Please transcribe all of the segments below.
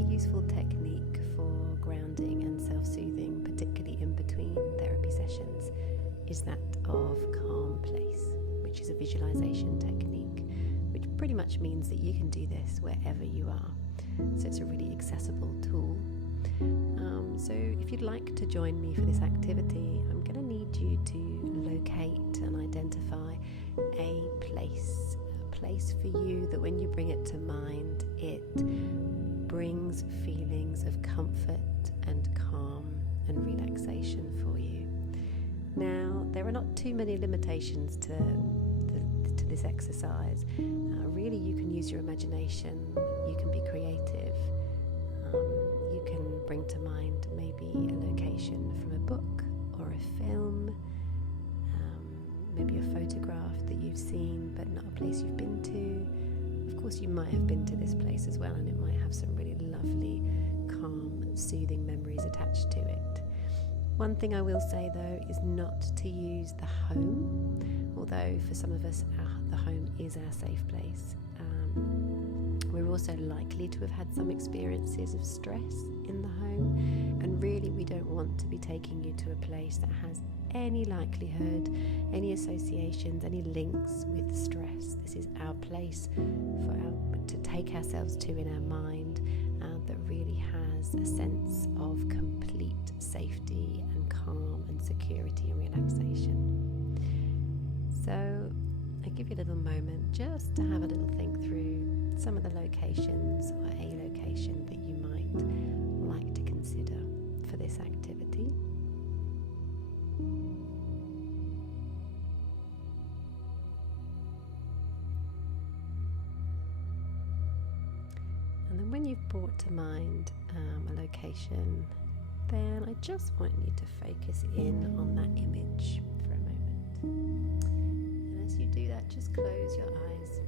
really useful technique for grounding and self-soothing, particularly in between therapy sessions, is that of calm place, which is a visualization technique, which pretty much means that you can do this wherever you are. So it's a really accessible tool. So if you'd like to join me for this activity, I'm going to need you to locate and identify a place for you that when you bring it to mind, it brings feelings of comfort and calm and relaxation for you. Now, there are not too many limitations to this exercise. Really, you can use your imagination, you can be creative, you can bring to mind maybe a location from a book or a film, maybe a photograph that you've seen but not a place you've been to. Of course, you might have been to this place as well, and it might have some really lovely, calm, soothing memories attached to it. One thing I will say though is not to use the home, although for some of us the home is our safe place. We're also likely to have had some experiences of stress in the home, and really we don't want to be taking you to a place that has any likelihood, any associations, any links with stress. This is our place to take ourselves to in our mind that really has a sense of complete safety and calm and security and relaxation. So I give you a little moment just to have a little think through some of the locations or a location that you might like to consider for this activity. And then when you've brought to mind a location, then I just want you to focus in on that image for a moment. And as you do that, just close your eyes,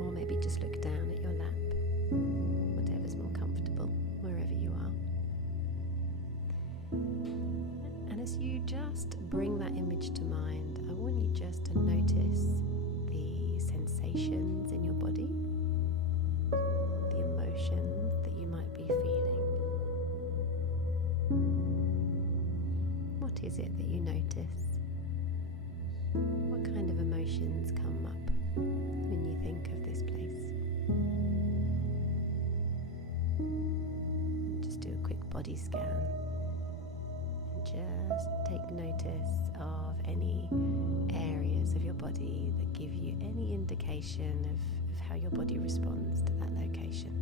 or maybe just look down at your lap, whatever's more comfortable, wherever you are. And as you just bring that image to mind, I want you just to notice the sensations in your body, the emotions that you might be feeling. What is it that you notice? What kind of emotions come up when you think of this place? Just do a quick body scan and just take notice of any areas of your body that give you any indication of how your body responds to that location.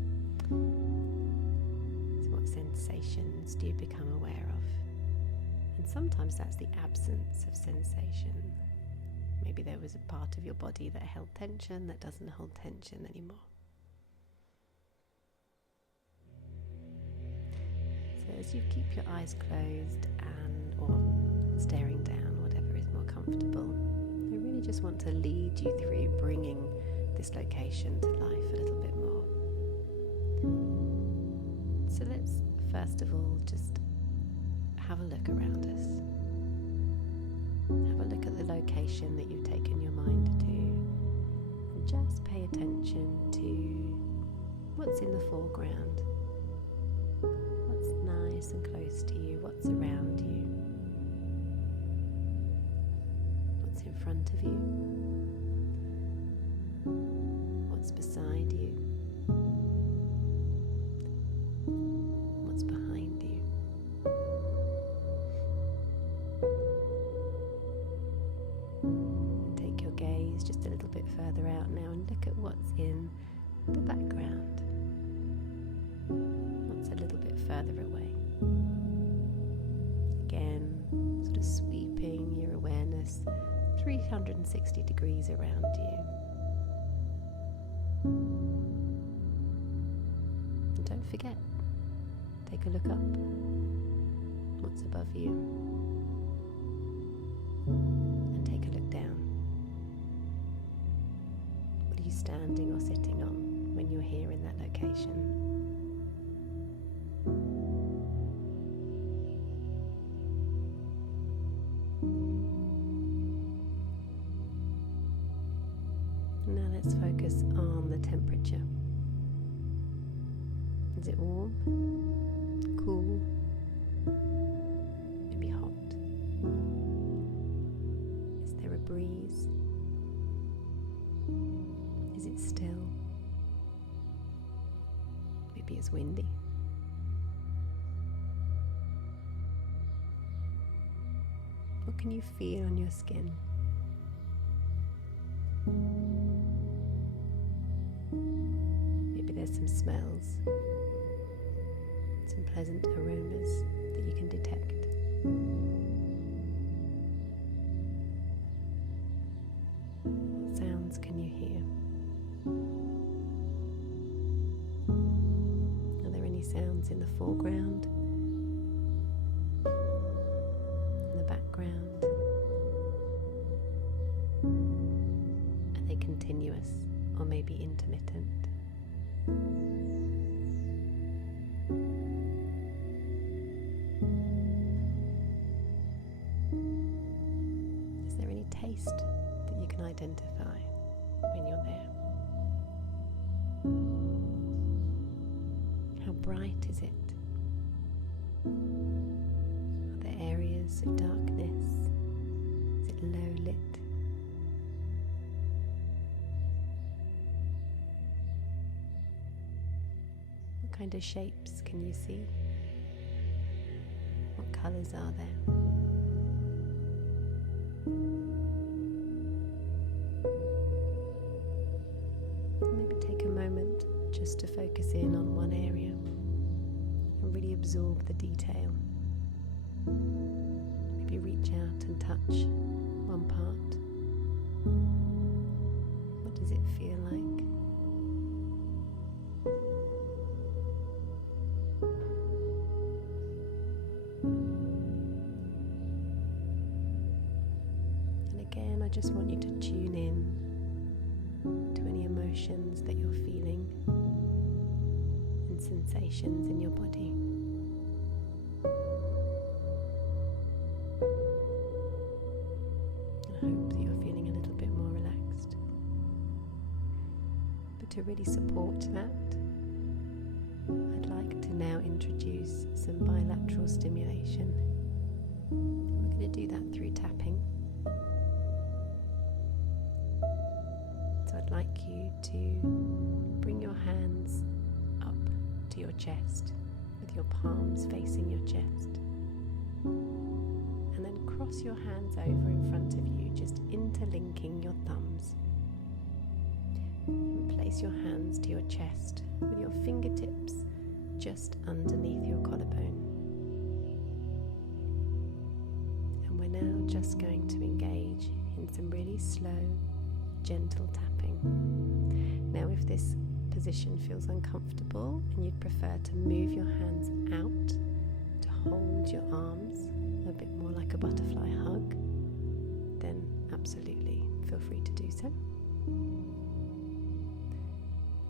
So what sensations do you become aware of? And sometimes that's the absence of sensation. Maybe there was a part of your body that held tension that doesn't hold tension anymore. So as you keep your eyes closed or staring down, whatever is more comfortable, I really just want to lead you through bringing this location to life a little bit more. So let's first of all just have a look around us. Have a look at the location that you've taken your mind to, and just pay attention to what's in the foreground, what's nice and close to you, what's around you, what's in front of you, what's beside you, what's behind you. Just a little bit further out now and look at what's in the background, what's a little bit further away. Again, sort of sweeping your awareness 360 degrees around you. And don't forget, take a look up. What's above you? And take a look down. Standing or sitting on when you're here in that location. Now let's focus on the temperature. Is it warm? Cool? Maybe hot? Is there a breeze? Is it still? Maybe it's windy. What can you feel on your skin? Maybe there's some smells, some pleasant aromas that you can detect. What sounds can you hear? Are there any sounds in the foreground? In the background? Are they continuous or maybe intermittent? Is there any taste that you can identify when you're there? How bright is it? Are there areas of darkness? Is it low lit? What kind of shapes can you see? What colours are there? Maybe take a moment just to focus in on one area and really absorb the detail. Maybe reach out and touch one part. What does it feel like? And again, I just want you to tune in to any emotions that you're feeling and sensations in your body. And I hope that you're feeling a little bit more relaxed. But to really support that, I'd like to now introduce some bilateral stimulation. We're going to do that through tapping. So I'd like you to bring your hands up to your chest with your palms facing your chest, and then cross your hands over in front of you, just interlinking your thumbs. And place your hands to your chest with your fingertips just underneath your collarbone. And we're now just going to engage in some really slow, gentle tapping. Now, if this position feels uncomfortable and you'd prefer to move your hands out to hold your arms a bit more like a butterfly hug, then absolutely feel free to do so.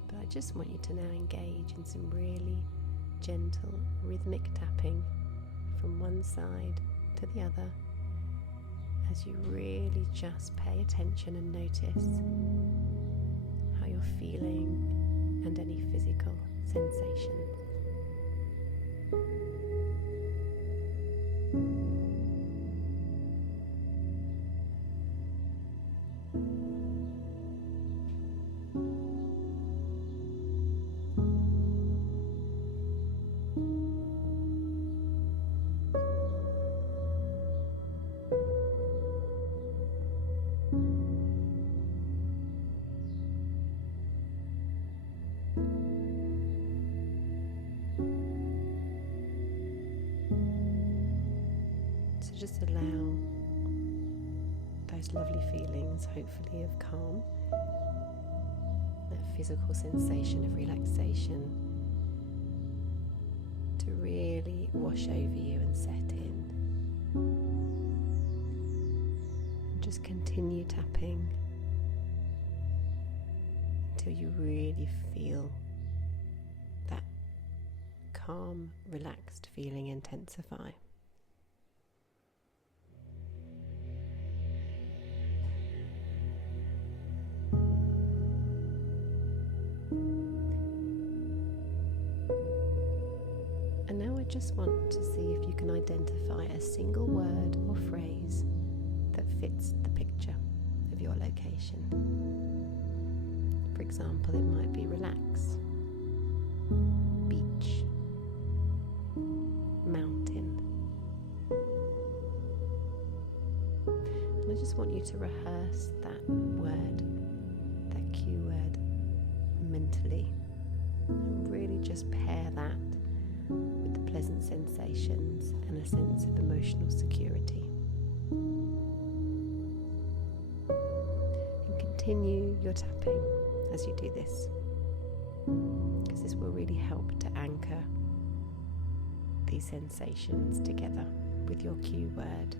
But I just want you to now engage in some really gentle, rhythmic tapping from one side to the other, as you really just pay attention and notice how you're feeling and any physical sensations. So just allow those lovely feelings, hopefully of calm, that physical sensation of relaxation, to really wash over you and set in. And just continue tapping until you really feel that calm, relaxed feeling intensify. just want to see if you can identify a single word or phrase that fits the picture of your location. For example, it might be relax, beach, mountain. And I just want you to rehearse that word, that cue word, mentally. And really just pair that with the pleasant sensations and a sense of emotional security. And continue your tapping as you do this, because this will really help to anchor these sensations together with your cue word.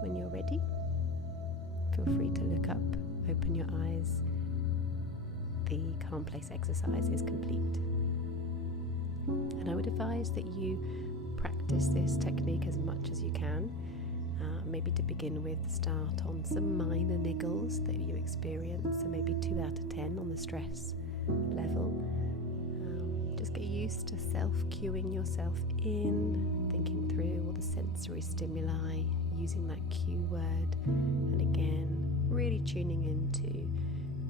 When you're ready, feel free to look up, open your eyes. The Calm Place exercise is complete. And I would advise that you practice this technique as much as you can. Maybe to begin with, start on some minor niggles that you experience, so maybe 2 out of 10 on the stress level. Just get used to self-cueing yourself in, thinking through all the sensory stimuli, using that cue word, and again, really tuning into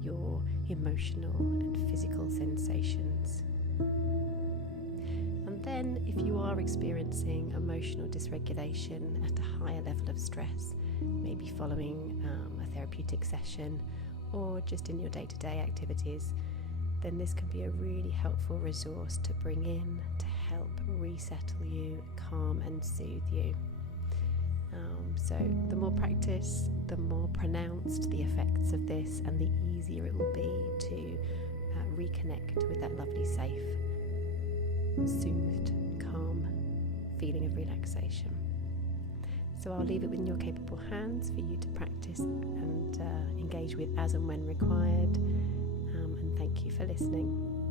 your emotional and physical sensations. And then, if you are experiencing emotional dysregulation at a higher level of stress, maybe following a therapeutic session or just in your day-to-day activities, then this can be a really helpful resource to bring in to help resettle you, calm and soothe you. So the more practice, the more pronounced the effects of this, and the easier it will be to reconnect with that lovely, safe, soothed, calm feeling of relaxation. So I'll leave it in your capable hands for you to practice and engage with as and when required. And thank you for listening.